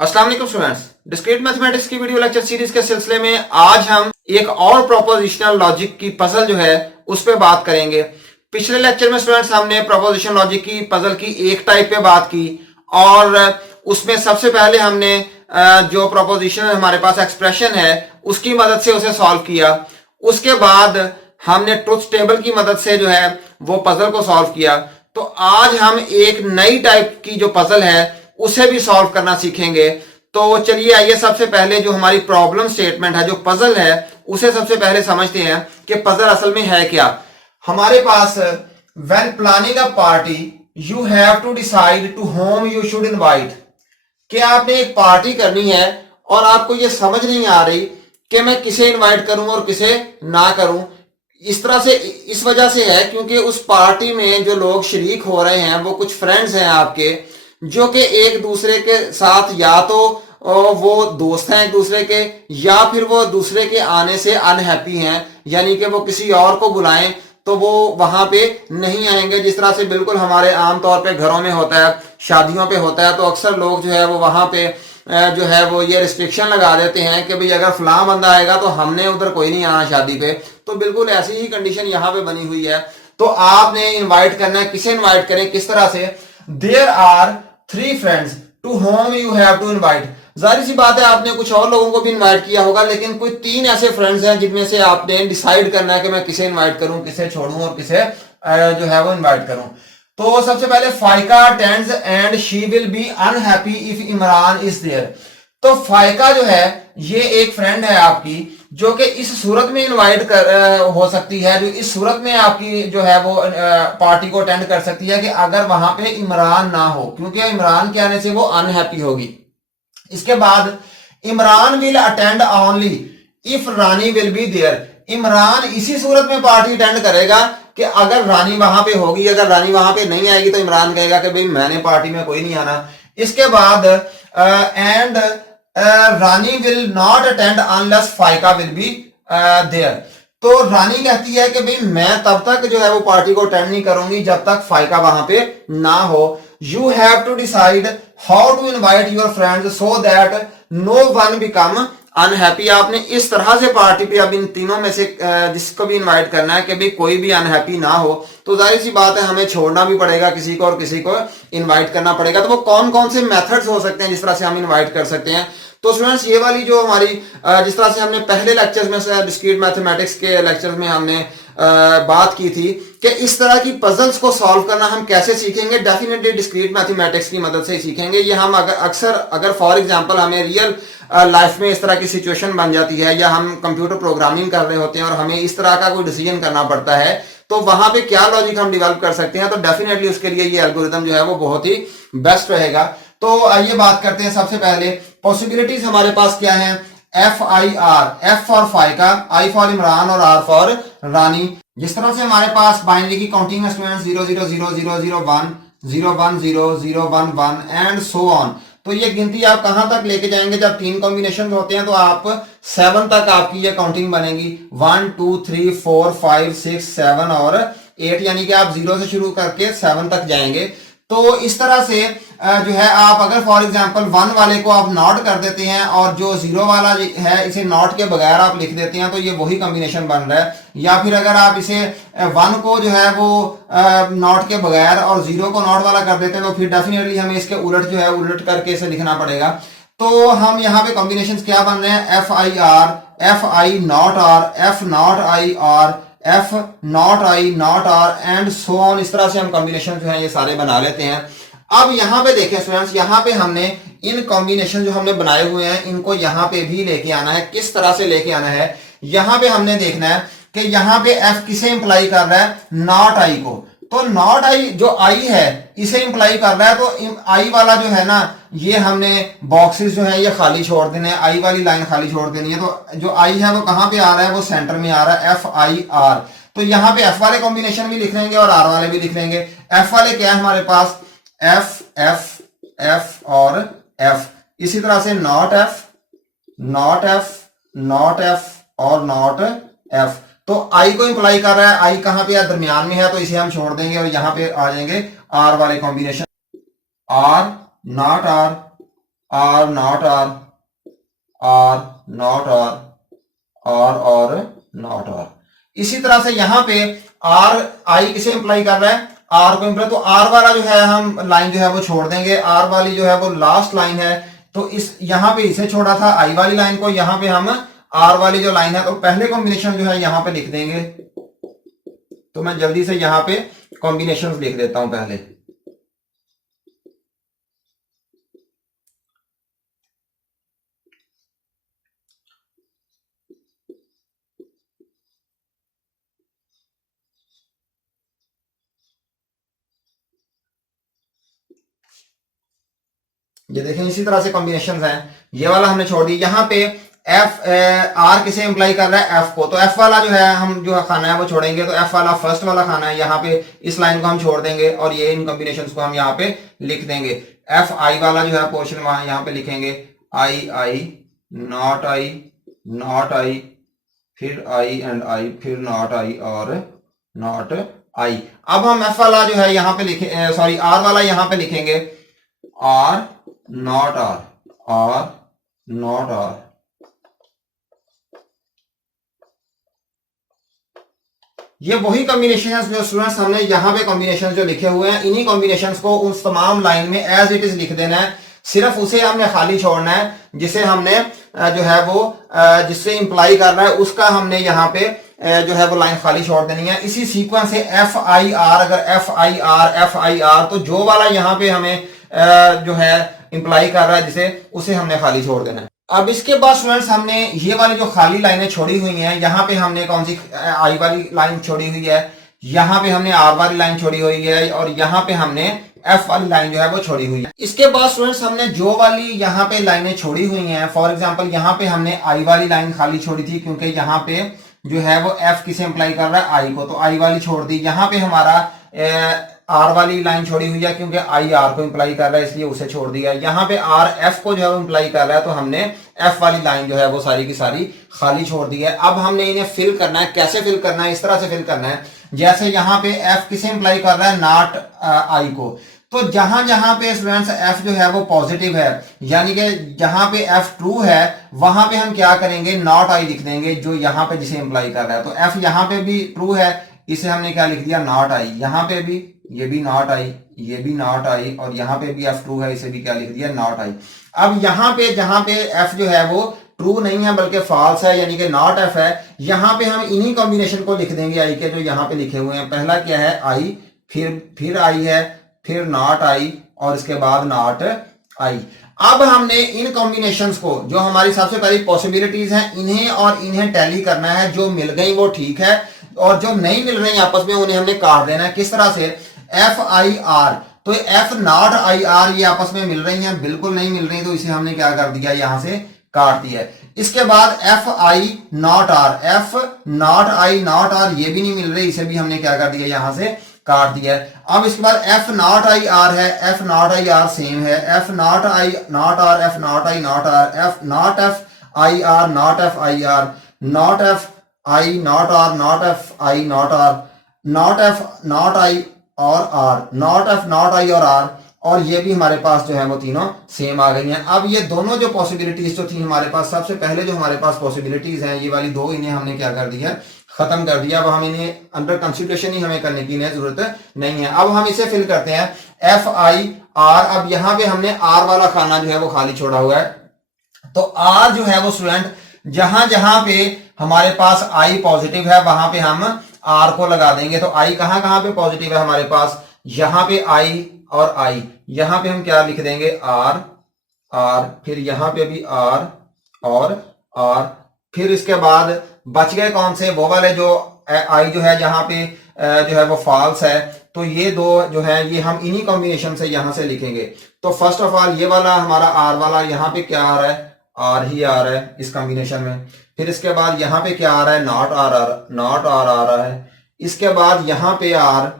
अस्सलाम वालेकुम students, discrete mathematics की वीडियो लेक्चर सीरीज के सिलसिले में आज हम एक और प्रोपोजिशनल लॉजिक की पजल जो है उस पर बात करेंगे। पिछले लेक्चर में स्टूडेंट्स हमने प्रोपोजिशनल लॉजिक की पजल की एक टाइप पे बात की और उसमें सबसे पहले हमने जो प्रोपोजिशन हमारे पास एक्सप्रेशन है उसकी मदद से उसे सॉल्व किया। उसके बाद हमने ट्रुथ टेबल की मदद से जो है वो पजल को सॉल्व किया। तो आज हम एक नई टाइप की जो पजल है उसे भी सॉल्व करना सीखेंगे। तो चलिए आइए सबसे पहले जो हमारी प्रॉब्लम स्टेटमेंट है, जो पजल है, उसे सबसे पहले समझते हैं कि पजल असल में है क्या। हमारे पास when planning a party you have to decide to home you should invite, कि आपने एक पार्टी करनी है और आपको ये समझ नहीं आ रही कि मैं किसे इनवाइट करूं और किसे ना करूं। इस तरह से इस वजह से है क्योंकि उस पार्टी में जो लोग शरीक हो रहे हैं वो कुछ फ्रेंड्स हैं आपके, जो कि एक दूसरे के साथ या तो वो दोस्त हैं एक दूसरे के, या फिर वो दूसरे के आने से अनहैप्पी हैं, यानी कि वो किसी और को बुलाएं तो वो वहां पे नहीं आएंगे। जिस तरह से बिल्कुल हमारे आमतौर पे घरों में होता है, शादियों पे होता है, तो अक्सर लोग जो है वो वहां पे जो है वो ये रिस्ट्रिक्शन लगा देते हैं कि भाई अगर फलां बंदा आएगा तो हमने उधर कोई नहीं आना शादी पे। तो बिल्कुल ऐसी ही कंडीशन यहाँ पे बनी हुई है। तो आपने इनवाइट करना है, किसे इनवाइट करें, किस तरह से। There are 3 friends to home you have to invite. जाहिर सी बात है आपने कुछ और लोगों को भी इनवाइट किया होगा, लेकिन कोई 3 ऐसे फ्रेंड्स हैं जिनमें से आपने डिसाइड करना है कि मैं किसे इनवाइट करूं, किसे छोड़ूं और किसे जो है वो इनवाइट करूं। तो सबसे पहले Faiqa attends and she will be unhappy if Imran is there. तो फाइका जो है ये एक फ्रेंड है आपकी, जो कि इस सूरत में इनवाइट हो सकती है, जो इस सूरत में आपकी जो है वो पार्टी को अटेंड कर सकती है कि अगर वहां पे इमरान ना हो, क्योंकि इमरान के आने से वो अनहैप्पी होगी। इसके बाद Imran will attend only if Rani will be there. Imran इसी सूरत में पार्टी अटेंड करेगा कि अगर रानी वहां पे होगी। अगर रानी वहां पे नहीं आएगी तो इमरान कहेगा कि भाई मैंने पार्टी में कोई नहीं आना। इसके बाद and Rani will not attend unless Faiqa will be there. तो रानी कहती है कि भाई मैं तब तक जो है वो पार्टी को अटेंड नहीं करूंगी जब तक फाइका वहां पे ना हो। You have to decide how to invite your friends so that no one become unhappy. आपने इस तरह से पार्टी पे अब इन तीनों में से जिसको भी इनवाइट करना है कि भाई कोई भी अनहैप्पी ना हो। तो जाहिर सी बात है हमें छोड़ना भी पड़ेगा किसी को और किसी को इनवाइट करना पड़ेगा। तो वो कौन कौन से मेथड्स हो सकते हैं जिस तरह से हम इनवाइट कर सकते हैं। तो स्टूडेंट्स ये वाली जो हमारी जिस तरह से हमने पहले लेक्चर्स में डिस्क्रीट मैथमेटिक्स के लेक्चर्स में हमने बात की थी कि इस तरह की पजल्स को सॉल्व करना हम कैसे सीखेंगे, डेफिनेटली डिस्क्रीट मैथमेटिक्स की मदद से सीखेंगे। ये हम अगर फॉर एग्जांपल हमें रियल लाइफ में इस तरह की सिचुएशन बन जाती है, या हम कंप्यूटर प्रोग्रामिंग कर रहे होते हैं और हमें इस तरह का कोई डिसीजन करना पड़ता है, तो वहां पे क्या लॉजिक हम डेवलप कर सकते हैं। तो डेफिनेटली उसके लिए ये एल्गोरिथम जो है वो बहुत ही बेस्ट रहेगा। तो आइए बात करते हैं। सबसे पहले पॉसिबिलिटीज हमारे पास क्या है। F I R, F for Faiqa, I for Imran और आर फॉर रानी। जिस तरह से हमारे पास बाइनरी की काउंटिंग है स्टूडेंट्स 0 0 0 0 0 1 0 1 0 0 1 1 एंड सो ऑन। तो ये गिनती आप कहां तक लेके जाएंगे, जब 3 कॉम्बिनेशन होते हैं तो आप 7 तक आपकी ये काउंटिंग बनेगी। 1 2 3 4 5 6 7 और 8, यानी कि आप 0 से शुरू करके 7 तक जाएंगे। तो इस तरह से जो है आप अगर फॉर एग्जांपल 1 वाले को आप नॉट कर देते हैं और जो 0 वाला है इसे नॉट के बगैर आप लिख देते हैं, तो ये वही कॉम्बिनेशन बन रहा है। या फिर अगर आप इसे 1 को जो है वो नॉट के बगैर और 0 को नॉट वाला कर देते हैं, तो फिर डेफिनेटली हमें इसके उलट जो है उलट करके इसे लिखना पड़ेगा। तो हम यहाँ पे कॉम्बिनेशन क्या बन रहे हैं, F I R, F I not R, F not I R, F not I not R and so on. इस तरह से हम कॉम्बिनेशन जो है ये सारे बना लेते हैं। अब यहाँ पे देखें स्टूडेंट्स, यहाँ पे हमने इन कॉम्बिनेशन जो हमने बनाए हुए हैं इनको यहाँ पे भी लेके आना है। किस तरह से लेके आना है, यहाँ पे हमने देखना है कि यहाँ पे एफ किसे इंप्लाई कर रहा है, नॉट आई को। तो नॉट आई जो आई है इसे इंप्लाई कर रहा है, तो आई वाला जो है ना ये हमने बॉक्सेस जो है ये खाली छोड़ देने हैं, आई वाली लाइन खाली छोड़ देनी है। तो जो आई है वो कहां पे आ रहा है, वो सेंटर में आ रहा है, एफ आई आर। तो यहाँ पे एफ वाले कॉम्बिनेशन भी लिख लेंगे और आर वाले भी लिख लेंगे। एफ वाले क्या है हमारे पास, एफ एफ एफ और एफ। इसी तरह से not F, not F, not F और नॉट एफ। तो आई को इंप्लाई कर रहा है, आई कहां पे है, दरमियान में है, तो इसे हम छोड़ देंगे और यहां पे आ जाएंगे आर वाले combination, R not R R not R, R not R, R और नॉट आर। इसी तरह से यहां पे आर आई किसे इंप्लाई कर रहा है, आर को इंप्लाई, तो आर वाला जो है हम लाइन जो है वो छोड़ देंगे, आर वाली जो है वो लास्ट लाइन है, तो इस यहां पे इसे छोड़ा था आई वाली लाइन को, यहां पे हम आर वाली जो लाइन है तो पहले कॉम्बिनेशन जो है यहां पे लिख देंगे। तो मैं जल्दी से यहां पे कॉम्बिनेशंस लिख देता हूं पहले। ये देखें इसी तरह से कॉम्बिनेशन हैं, ये वाला हमने छोड़ दी। यहाँ पे एफ आर किसे इंप्लाई कर रहा है, एफ को, तो एफ वाला जो है हम जो खाना है वो छोड़ेंगे, तो एफ वाला फर्स्ट वाला खाना है, यहाँ पे इस लाइन को हम छोड़ देंगे और ये इन कॉम्बिनेशन को हम यहाँ पे लिख देंगे। एफ आई वाला जो है पोर्शन वहां यहाँ पे लिखेंगे, आई आई नॉट आई, नॉट आई, फिर आई एंड आई, फिर नॉट आई और नॉट आई। अब हम एफ वाला जो है यहाँ पे लिखे, सॉरी आर वाला यहाँ पे लिखेंगे, R not R, R not R. ये वही कॉम्बिनेशन है जो स्टूडेंट्स हमने यहाँ पे कॉम्बिनेशन जो लिखे हुए हैं, इन्हीं कॉम्बिनेशंस को उस तमाम लाइन में एज इट इज लिख देना है। सिर्फ उसे हमने खाली छोड़ना है जिसे हमने जो है वो जिससे इंप्लाई कर रहा है उसका हमने यहाँ पे जो है वो लाइन खाली छोड़ देनी है। इसी सीक्वेंस से एफ आई आर, अगर F I R, F I R, तो जो वाला यहाँ पे हमें जो है इंप्लाई कर रहा है जिसे, उसे हमने खाली छोड़ देना है। अब इसके बाद स्टूडेंट्स हमने ये वाली जो खाली लाइनें छोड़ी हुई हैं, यहाँ पे हमने कौन सी आई वाली लाइन छोड़ी हुई है, यहाँ पे हमने आर वाली लाइन छोड़ी हुई है और यहाँ पे हमने एफ वाली लाइन जो है वो छोड़ी हुई है। इसके बाद स्टूडेंट्स हमने जो वाली यहाँ पे लाइनें छोड़ी हुई हैं, फॉर एग्जांपल यहाँ पे हमने आई वाली लाइन खाली छोड़ी थी क्योंकि यहाँ पे जो है वो एफ किसे इंप्लाई कर रहा है, आई को, तो आई वाली छोड़ दी। यहाँ पे हमारा आर वाली लाइन छोड़ी हुई है क्योंकि आई आर को इंप्लाई कर रहा है इसलिए उसे छोड़ दिया। यहाँ पे आर एफ को जो है वो इंप्लाई कर रहा है तो हमने एफ वाली लाइन जो है वो सारी की सारी खाली छोड़ दी है। अब हमने इन्हें फिल करना है। कैसे फिल करना है? इस तरह से फिल करना है जैसे यहाँ पे एफ किसे इंप्लाई कर रहा है, नॉट आई को, तो जहां जहां पे स्टूडेंट्स एफ जो है वो पॉजिटिव है, यानी कि जहां पे एफ ट्रू है वहां पे हम क्या करेंगे, नॉट आई लिख देंगे जो यहाँ पे जिसे इंप्लाई कर रहा है। तो एफ यहाँ पे भी ट्रू है, इसे हमने क्या लिख दिया, नॉट आई। यहाँ पे भी ये भी नॉट आई, ये भी नॉट आई, और यहाँ पे भी एफ ट्रू है, इसे भी क्या लिख दिया, नॉट आई। अब यहाँ पे जहां पे एफ जो है वो ट्रू नहीं है बल्कि फॉल्स है, यानी कि नॉट एफ है, यहाँ पे हम इन्हीं कॉम्बिनेशन को लिख देंगे आई के जो यहाँ पे लिखे हुए हैं। पहला क्या है, आई, फिर आई है, फिर नॉट आई और इसके बाद नॉट आई। अब हमने इन कॉम्बिनेशंस को, जो हमारी सबसे पहली पॉसिबिलिटीज हैं, इन्हें और इन्हें टैली करना है। जो मिल गई वो ठीक है और जो नहीं मिल रही आपस में उन्हें हमने काट देना है। किस तरह से, एफ आई आर, तो एफ नॉट आई आर ये आपस में मिल रही हैं, बिल्कुल नहीं मिल रही, तो इसे हमने क्या कर दिया, यहां से काट दिया। इसके बाद F I not R, F not I not R ये भी नहीं मिल रही, इसे भी हमने क्या कर दिया, यहां से काट दिया। अब इसके बाद एफ नॉट आई आर है, F not I R same है, F not I not R, F not I not R, F not F I R, not F I R, not F I not R, not F I not R, not F not I और R, not F not I और R, और ये भी हमारे पास जो है वो तीनों सेम आ गई हैं। अब ये दोनों जो पॉसिबिलिटीज जो थी हमारे पास, सबसे पहले जो हमारे पास पॉसिबिलिटीज हैं ये वाली दो, इन्हें हमने क्या कर दिया, खत्म कर दिया। अब हम इन्हें अंडर कंसिडरेशन ही हमें करने की जरूरत नहीं है। अब हम इसे फिल करते हैं, एफ आई आर। अब यहां पे हमने आर वाला खाना जो है वो खाली छोड़ा हुआ है, तो आर जो है वो स्टूडेंट जहां जहां पे हमारे पास आई पॉजिटिव है वहां पे हम आर को लगा देंगे। तो आई कहां कहां पे पॉजिटिव है हमारे पास, यहां पे आई और आई, यहां पे हम क्या लिख देंगे, आर आर, फिर यहां पे भी आर और आर, फिर इसके बाद बच गए कौन से, वो वाले जो आई जो है जहां पे जो है वो फॉल्स है, तो ये दो जो है ये हम इन्हीं कॉम्बिनेशन से यहां से लिखेंगे। तो फर्स्ट ऑफ ऑल ये वाला हमारा आर वाला, यहाँ पे क्या आ रहा है, आर ही आ रहा है इस कॉम्बिनेशन में। फिर इसके बाद यहाँ पे क्या आ रहा है, not R R, not R आ रहा है। इसके बाद यहाँ पे आर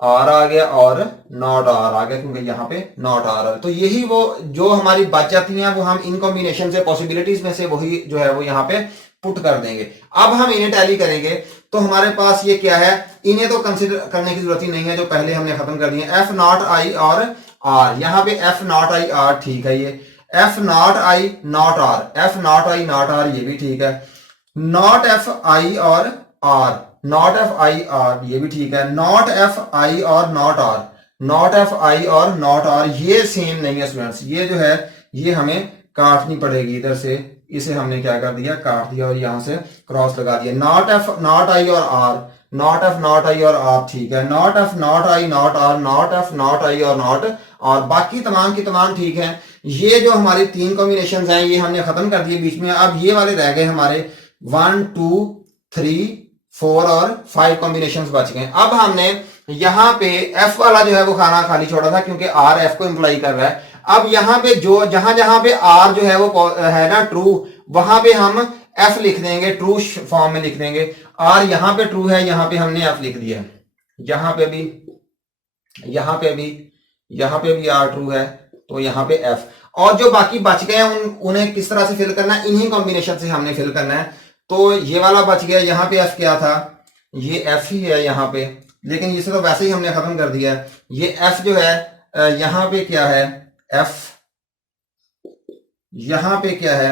आ गया और नॉट आर आ गया क्योंकि यहाँ पे नॉट आर है। तो यही वो जो हमारी बच जाती हैं वो हम इन कॉम्बिनेशन से, पॉसिबिलिटीज में से वही जो है वो यहाँ पे पुट कर देंगे। अब हम इन्हें टैली करेंगे तो हमारे पास ये क्या है, इन्हें तो कंसिडर करने की जरूरत ही नहीं है, जो पहले हमने खत्म कर दिए। एफ नॉट आई और आर, यहाँ पे एफ नॉट आई आर ठीक है, ये F not I not R, F not I not R ये भी ठीक है। नॉट एफ आई और R, not F I R ये भी ठीक है। नॉट एफ आई और not R, not F I और नॉट आर ये सेम नहीं है स्टूडेंट्स, ये जो है ये हमें काटनी पड़ेगी इधर से, इसे हमने क्या कर दिया, काट दिया और यहां से क्रॉस लगा दिया। नॉट एफ नॉट आई और R, not F not I और आर ठीक है। Not F not I not R, not F not I और नॉट, और बाकी तमाम की तमाम ठीक है। ये जो हमारी तीन कॉम्बिनेशन हैं ये हमने खत्म कर दिए बीच में। अब ये वाले रह गए हमारे 1 2 3 4 और 5 कॉम्बिनेशन बच गए। अब हमने यहाँ पे एफ वाला जो है वो खाना खाली छोड़ा था क्योंकि आर एफ को इंप्लाई कर रहा है। अब यहाँ पे जो जहां जहां पे आर जो है वो है ना ट्रू, वहां पे हम एफ लिख देंगे, ट्रू फॉर्म में लिख देंगे। आर यहाँ पे ट्रू है, यहाँ पे हमने एफ लिख दिया। यहाँ पे भी, यहाँ पे भी, यहाँ पे भी आर ट्रू है तो यहाँ पे एफ। और जो बाकी बच गए हैं उन्हें किस तरह से फिल करना है, इन्हीं कॉम्बिनेशन से हमने फिल करना है। तो ये वाला बच गया, यहाँ पे एफ क्या था, ये एफ ही है यहाँ पे, लेकिन इसे तो वैसे ही हमने खत्म कर दिया है। ये एफ जो है यहाँ पे क्या है, एफ यहाँ पे क्या है,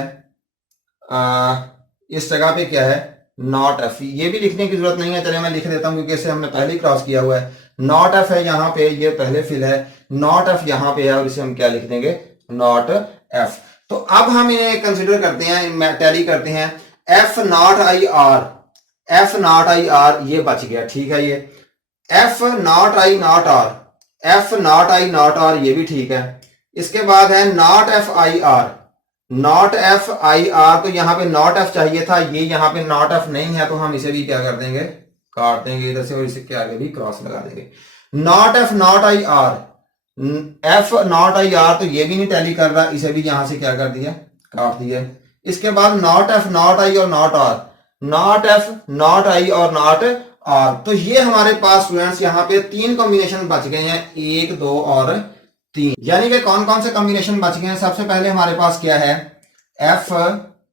इस जगह पे क्या है, नॉट एफ। ये भी लिखने की जरूरत नहीं है, चलिए मैं लिख देता हूं क्योंकि इसे हमने पहले ही क्रॉस किया हुआ है। नॉट एफ है यहाँ पे, ये पहले फिल है, नॉट एफ यहाँ पे है और इसे हम क्या लिख देंगे, नॉट एफ। तो अब हम इन्हें कंसिडर करते हैं, टैली करते हैं। F not I R, F not I R ये बच गया, ठीक है। ये F not I not R, F not I not R ये भी ठीक है। इसके बाद है not F I R, not F I R, तो यहाँ पे नॉट एफ चाहिए था, ये यहाँ पे नॉट एफ नहीं है तो हम इसे भी क्या कर देंगे, काट देंगे इधर से और इसे क्या आगे भी क्रॉस लगा देंगे। Not F not I R, F not I R तो ये भी नहीं टैली कर रहा, इसे भी यहां से क्या कर दिया, काट दिया। इसके बाद नॉट एफ नॉट आई और not R, not F not I और नॉट आर। तो ये हमारे पास स्टूडेंट्स यहाँ पे तीन कॉम्बिनेशन बच गए हैं, 1 2 और 3। यानी कि कौन कौन से कॉम्बिनेशन बच गए हैं, सबसे पहले हमारे पास क्या है, एफ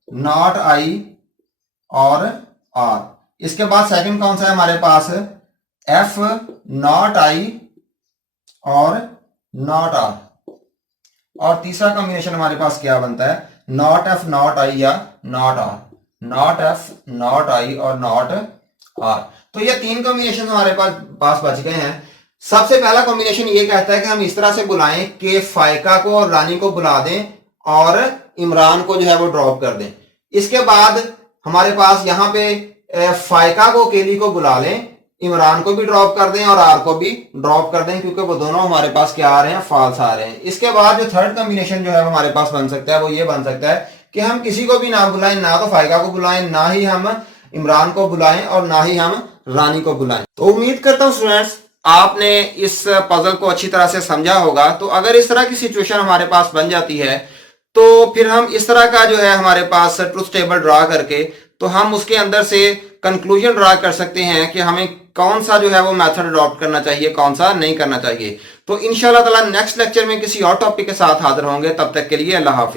नॉट आई और आर। इसके बाद सेकंड कौन सा है हमारे पास, एफ नॉट आई और नॉट आर। और तीसरा कॉम्बिनेशन हमारे पास क्या बनता है, नॉट एफ नॉट आई या not R, not F not I और नॉट आर। तो ये तीन कॉम्बिनेशन हमारे पास बच गए हैं। सबसे पहला कॉम्बिनेशन ये कहता है कि हम इस तरह से बुलाएं कि फाइका को और रानी को बुला दें और इमरान को जो है वो ड्रॉप कर दें। इसके बाद हमारे पास यहाँ पे फाइका को, केली को बुला लें, इमरान को भी ड्रॉप कर दें और आर को भी ड्रॉप कर दें क्योंकि वो दोनों हमारे पास क्या आ रहे हैं, फॉल्स आ रहे हैं। इसके बाद जो थर्ड कॉम्बिनेशन जो है हमारे पास बन सकता है वो ये बन सकता है कि हम किसी को भी ना बुलाएं, ना तो फाइका को बुलाएं, ना ही हम इमरान को बुलाएं और ना ही हम रानी को बुलाएं। तो उम्मीद करता हूं स्टूडेंट्स आपने इस पजल को अच्छी तरह से समझा होगा। तो अगर इस तरह की सिचुएशन हमारे पास बन जाती है तो फिर हम इस तरह का जो है हमारे पास ट्रुथ टेबल ड्रा करके तो हम उसके अंदर से कंक्लूजन ड्रा कर सकते हैं कि हमें कौन सा जो है वो मेथड अडॉप्ट करना चाहिए, कौन सा नहीं करना चाहिए। तो इंशाल्लाह ताला नेक्स्ट लेक्चर में किसी और टॉपिक के साथ हाजिर होंगे, तब तक के लिए अल्लाह हाफिज।